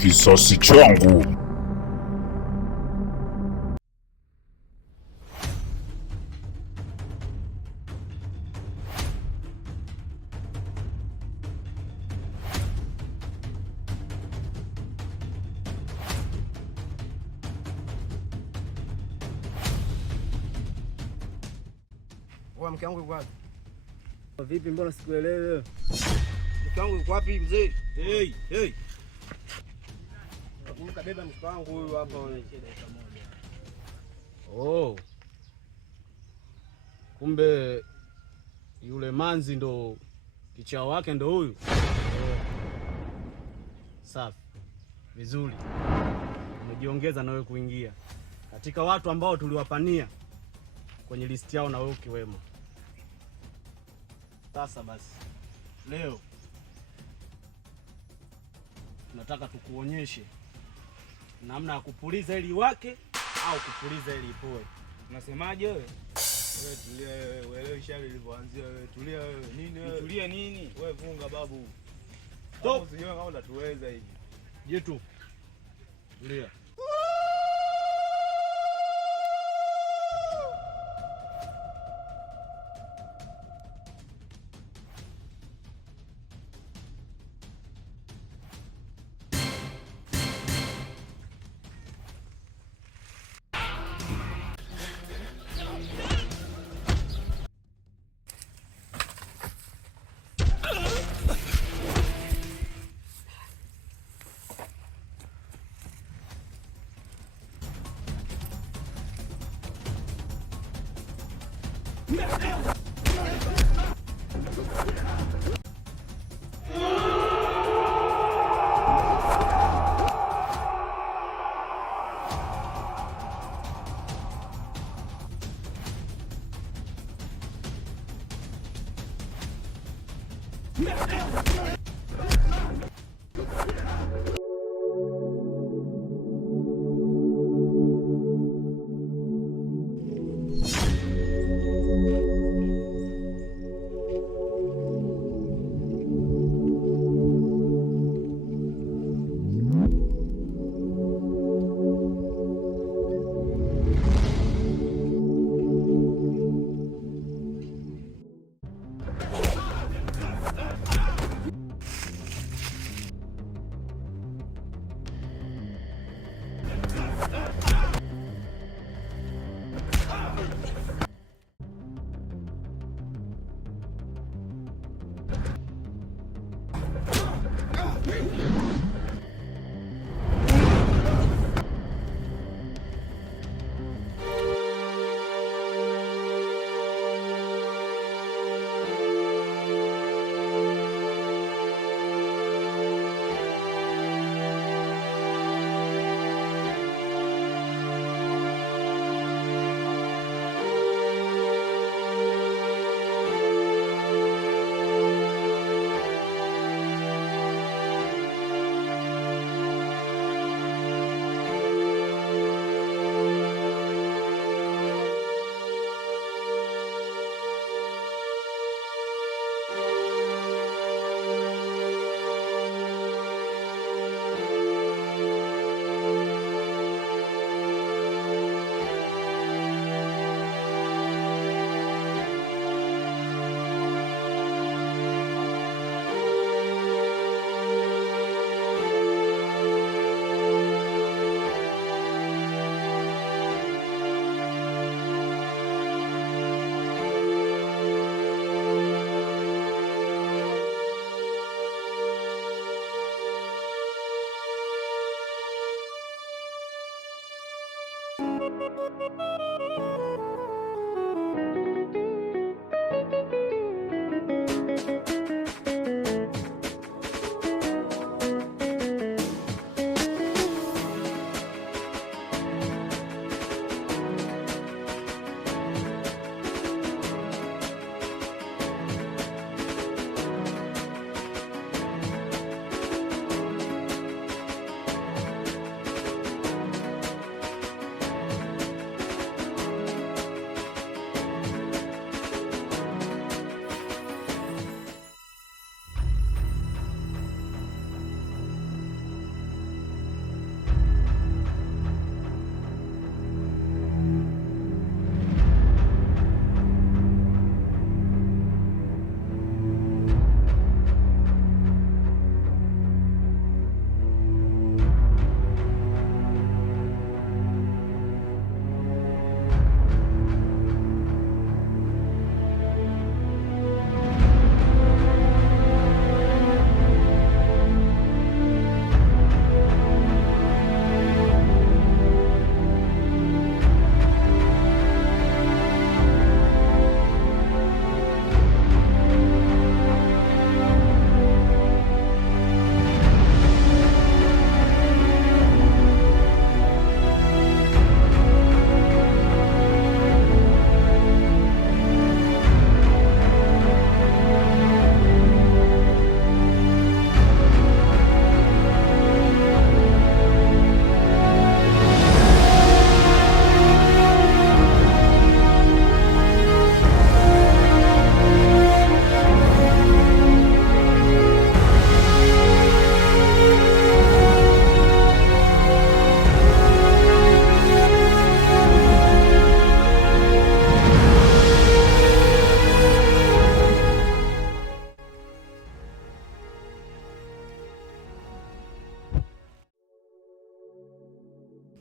Kisasi changu. Mke wangu yuko wapi? Vipi, mbona sikuelewi? Mke wangu yuko wapi mzee? Hey. Kabeba mke wangu huyu hapa. Oh. Kumbe yule manzi ndo kichao wake ndo huyu. Safi. Vizuri. Umejiongeza na wewe kuingia katika watu ambao tuliwapania kwenye listi yao na wewe ukiwemo. Sasa basi, leo tunataka tukuonyeshe namna ya kupuliza ili wake au kupuliza ili ipoe. Unasemaje wewe? Wewe tulia wewe, uelewe shari lilivyoanzia wewe. Tulia wewe. Nini wewe? Tulia nini? Wewe funga babu. Stop. Usijue kama utatuweza hivi. Jitu. Tulia.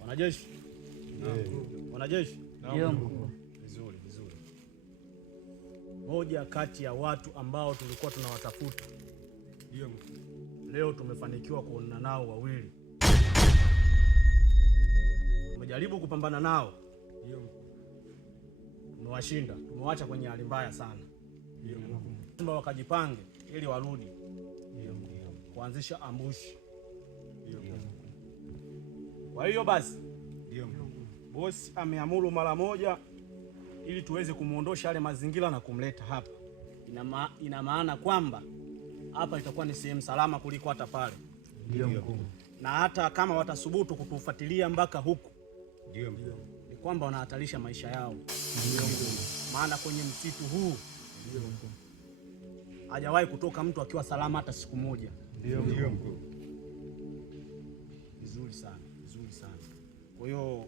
Wanajeshi. Wanajeshi. Ndio mkuu. Vizuri. Moja kati ya watu ambao tulikuwa tunawatafuta. Ndio mkuu. Leo tumefanikiwa kuonana nao wawili. Tumejaribu kupambana nao. Ndio mkuu. Tumewashinda. Tumewacha kwenye hali mbaya sana. Ndio mkuu. Wakajipange ili warudi. Ndio mkuu. Kuanzisha ambushi. Ndio mkuu. Kwa hiyo basi, ndio mkuu. Bosi ameamuru mara moja ili tuweze kumuondosha yale mazingira na kumleta hapa. Ina maana kwamba hapa itakuwa ni sehemu salama kuliko hata pale. Ndio mkuu. Na hata kama watasubutu kutufuatilia mpaka huku, ndio mkuu, ni kwamba wanahatarisha maisha yao. Ndio mkuu. Maana kwenye msitu huu, ndio mkuu, hajawahi kutoka mtu akiwa salama hata siku moja. Ndio mkuu. Vizuri sana. Kwa hiyo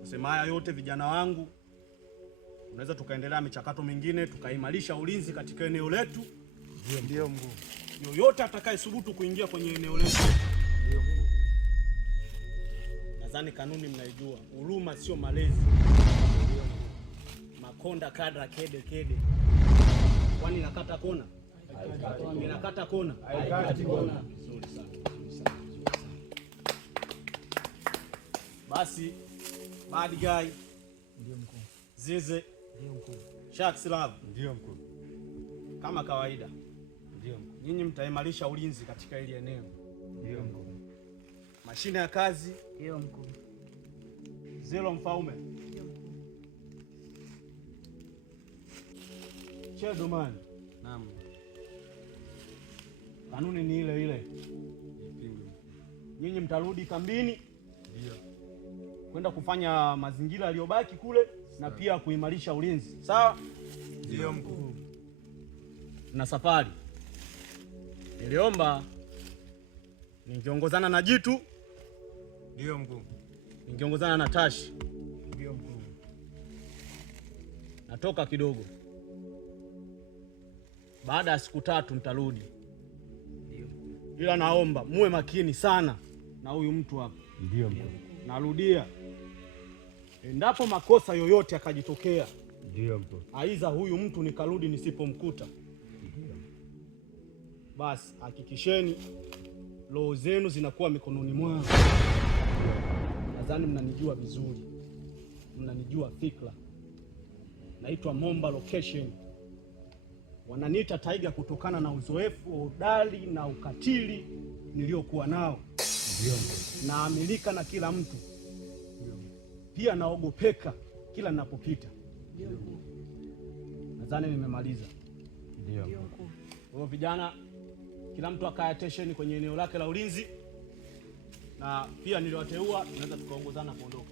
kusema haya yote, vijana wangu, unaweza tukaendelea michakato mingine, tukaimarisha ulinzi katika eneo letu. Ndio mkuu. Yoyote atakayesubutu kuingia kwenye eneo letu, ndio mkuu, nadhani kanuni mnaijua. Huruma sio malezi. Makonda kadra kede. Kwani nakata kona? Ninakata kona. Haikati kona. Vizuri sana. Basi bad guy. Ndio mkuu. Zize. Ndio mkuu. Sharks Love. Ndio mkuu. Kama kawaida. Ndio mkuu. Nyinyi mtaimarisha ulinzi katika hili eneo. Ndio mkuu. Mashine ya kazi. Ndio mkuu. Zero Mfaume. Ndio mkuu. Chedo man. Naam. Kanuni ni ile. Nyinyi mtarudi kambini. Ndio. Kwenda kufanya mazingira yaliyobaki kule na pia kuimarisha ulinzi. Sawa? Ndio mkuu. Na safari niliomba ningeongozana na Jitu. Ndio mkuu. Ningeongozana na Tashi. Ndio mkuu. Natoka kidogo. Baada ya siku 3 nitarudi. Ndio. Ila naomba muwe makini sana na huyu mtu hapa. Ndio mkuu. Narudia, endapo makosa yoyote akajitokea, ndio mkuu, aiza huyu mtu nikarudi nisipomkuta, basi hakikisheni roho zenu zinakuwa mikononi mwangu. Nadhani mnanijua vizuri, mnanijua fikra. Naitwa Momba Location. Wananiita Tiger kutokana na uzoefu, udali na ukatili niliokuwa nao. Ndio mkuu. Naamilika na kila mtu. Pia naogopeka kila ninapopita. Ndio mkuu. Nadhani nimemaliza. Ndio mkuu. Kwa vijana, kila mtu akae attention kwenye eneo lake la ulinzi, na pia niliwateua, tunaweza tukaongozana kuondoka.